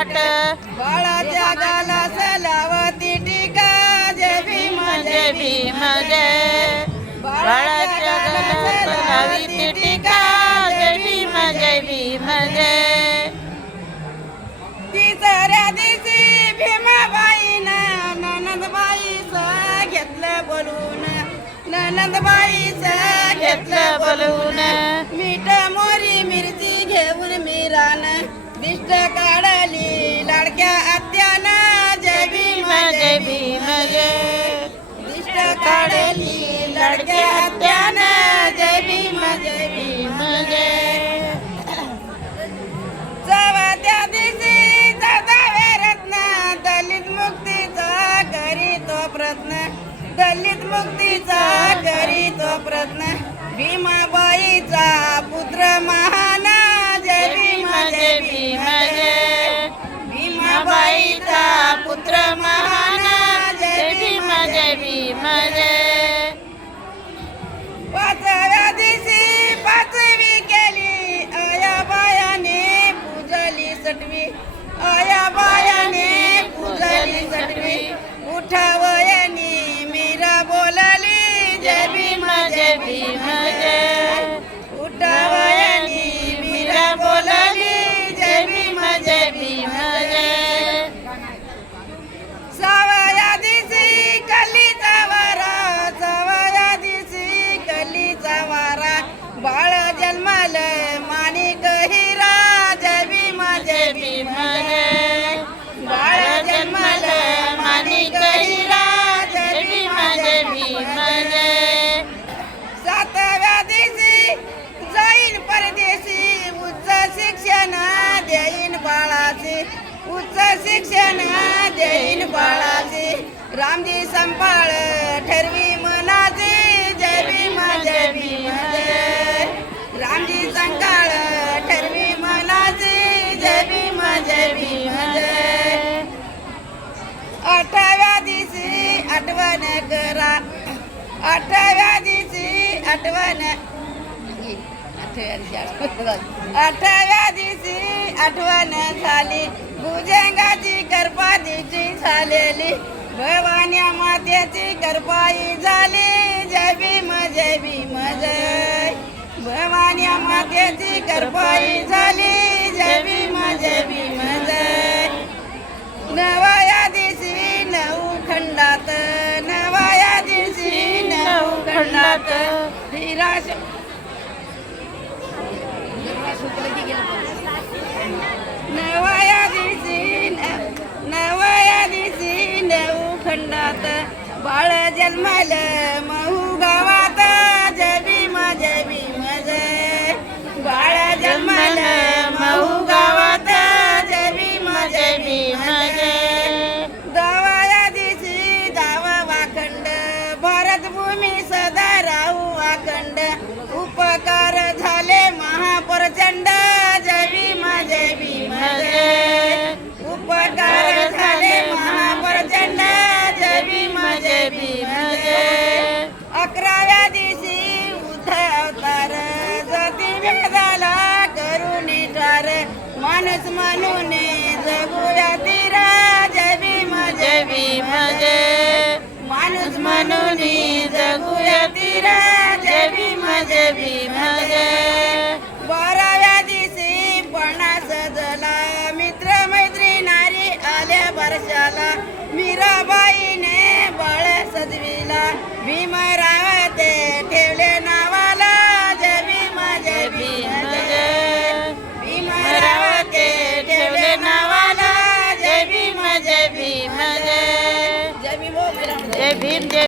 थाट बाळाच्या गालास लावती टीका जय भीम जय भीम जय बाळाच्या गालास लावती टीका जय भीम जय तिसऱ्या दिवशी भीमाबाईनं ननंदबाईच घेतलं बोलून ननंदबाईच घेतलं बोलवून मीठ मोरी मिरची घेऊन मीरान दिष्ट काढली लाडक्या आत्यानं जय भीम जय भीम जय दिष्ट काढली लाडक्या आत्यानं जय भीम जय चवथ्या दिवशी सदावे रत्न दलित मुक्तीचा करी तो प्रयत्न दलित मुक्तीचा करी तो प्रयत्न भीमाबाईचा पुत्र महान जय भीम जय भीमाबाईचा पुत्र महान जय भीम जय पाचव्या दिवशी पाचवी केली आयाबायाने पूजली सटवी आयाबायाने पूजली सटवी उठावयानी मीरा बोलली जय भीम जय उठावयानी मीरा बोलली जय भीम जय सवया दिवशी कलीचा वारा सवया दिवशी कलीचा वारा बाळ जन्माल माणिक हिरा जय भीम जय बाळ जन्माल माणिक हिरा जय भीम जय सातव्या दिवशी जाईन परदेशी उच्च शिक्षण देईन बाळाचे उच्च शिक्षण देईन बाळाचे रामजी संपाळ ठरवी मनाचे जय भीम जय रामजी संकाळ ठरवी मनाचे जय भीम जय अठव्या दिवशी आठवण करा अठव्या दिवशी आठवण अठव्या दिवशी आठवण झाली भुजंगाची करपातीची झालेली भवान्या मातेची करपाई झाली जय भीम जय भवान्या मातेची करपाई झाली जय भीम जय नवया दिवशी नऊ खंडात नवया दिवशी नऊ खंडात हिराश नवया दिवशी नऊ खंडात बाळ जन्मल महू गावात जय भीम जय बाळ जन्मल महू गावात जय भीम जय दवया दिवशी दाव वाखंड भारतभूमी सदा राहू वाखंड उपकार झाले महाप्रचंड जय भीम जय उपकार झाले महाप्रचंड जय भीम जय 11व्या दिवशी उद्धवतार जती भेदाला करून ठार माणूस म्हणून जगूया तीरा जय भीम जय माणूस म्हणून जगूया तीरा जय भीम जय 12व्या दिवशी पणा सजला मित्र मैत्री नारी आल्या वर्षाला मीराबाईने बाळ सजविला भीमराव ते